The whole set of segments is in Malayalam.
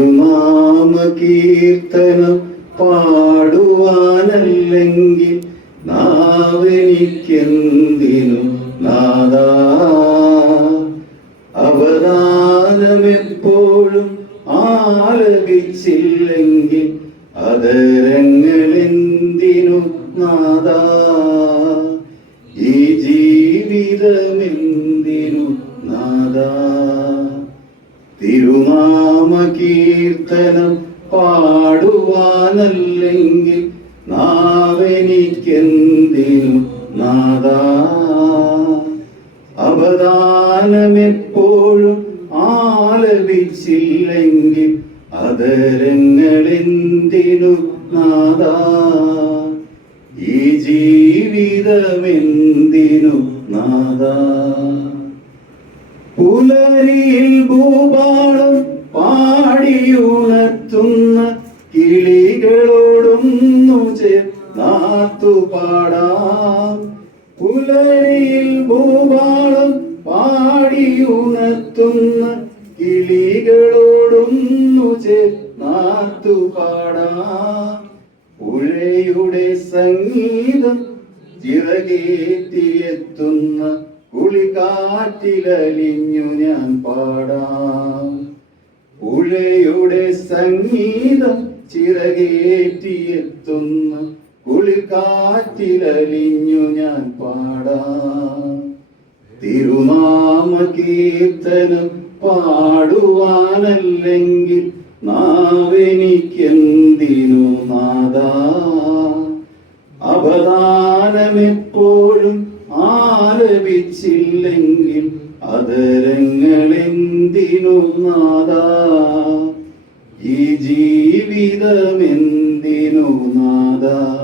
നാമകീർത്തനം പാടുവാനല്ലെങ്കിൽ നാവെനിക്കെന്തിനു നാദാ. അവദാനമെപ്പോഴും ആലപിച്ചില്ലെങ്കിൽ അതരങ്ങളെന്തിനു നാദാ. ഈ ജീവിതമെന്തിനു നാദാ. തിരുനാമകീർത്തനം പാടുവാനല്ലെങ്കിൽ നാവെനിക്കെന്തിനു നാദാ. അവദാനമെപ്പോഴും ആലപിച്ചില്ലെങ്കിൽ അതരങ്ങളെന്തിനു നാദാ. ഈ ജീവിതമെന്തിനു നാദാ. പുലരിയിൽ ഭൂപാളം പാടിയുണർത്തുന്ന കിളികളോടൊന്നു ചേർന്നാത്തു പാടാം. പുലരിയിൽ ഭൂപാളം പാടിയുണർത്തുന്ന കിളികളോടൊന്നു ചേർന്നാത്തു പാടാം. പുഴയുടെ സംഗീതം ചിറകേറ്റിയെത്തുന്ന കുളികാറ്റിലലിഞ്ഞു ഞാൻ പാടാം. പുഴയുടെ സംഗീതം ചിറകേറ്റിയെത്തുന്ന കുളികാറ്റിലലിഞ്ഞു ഞാൻ പാടാം. തിരുനാമകീർത്തനം പാടുവാനല്ലെങ്കിൽ നാവെനിക്കെന്തിനു നാദാ. അവദാനമെപ്പോഴും ആലപിച്ചില്ലെങ്കിൽ അതരങ്ങളെന്തിനു നാദാ. ഈ ജീവിതമെന്തിനു നാദാ.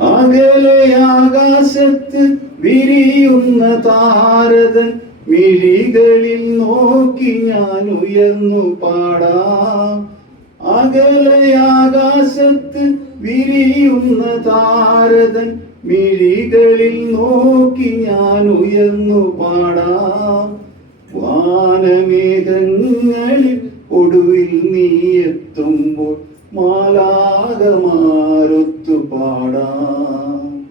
അകലെ ആകാശത്ത് വിരിയുന്ന താരതൻ മിഴികളിൽ നോക്കി ഞാൻ ഉയർന്നു പാടാം. അകലെ ആകാശത്ത് വിരിയുന്ന താരതൻ മിഴികളിൽ നോക്കി ഞാൻ ഉയർന്നു പാടാം. വാനമേഘങ്ങളിൽ ഒടുവിൽ നീ എത്തുമ്പോൾ മാലാകമാരൊത്തു പാടാം.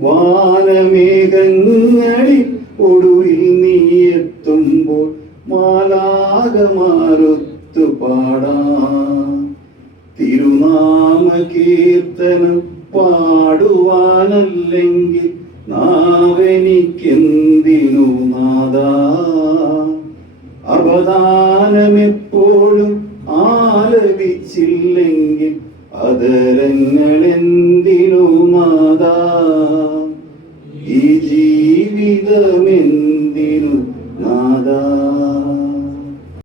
വാനമേഘങ്ങളിൽ ഒടുവിൽ നീ എത്തുമ്പോൾ മാലാകമാരൊത്തു പാടാം. തിരുനാമകീർത്തനം പാടുവാനല്ലെങ്കിൽ നാവെനിക്കെന്തിനു നാദാ. അവദാനമെപ്പോഴും ആലപിച്ചില്ലെങ്കിൽ അതരങ്ങളെന്തിനു നാദാ. ഈ ജീവിതമെന്തിനു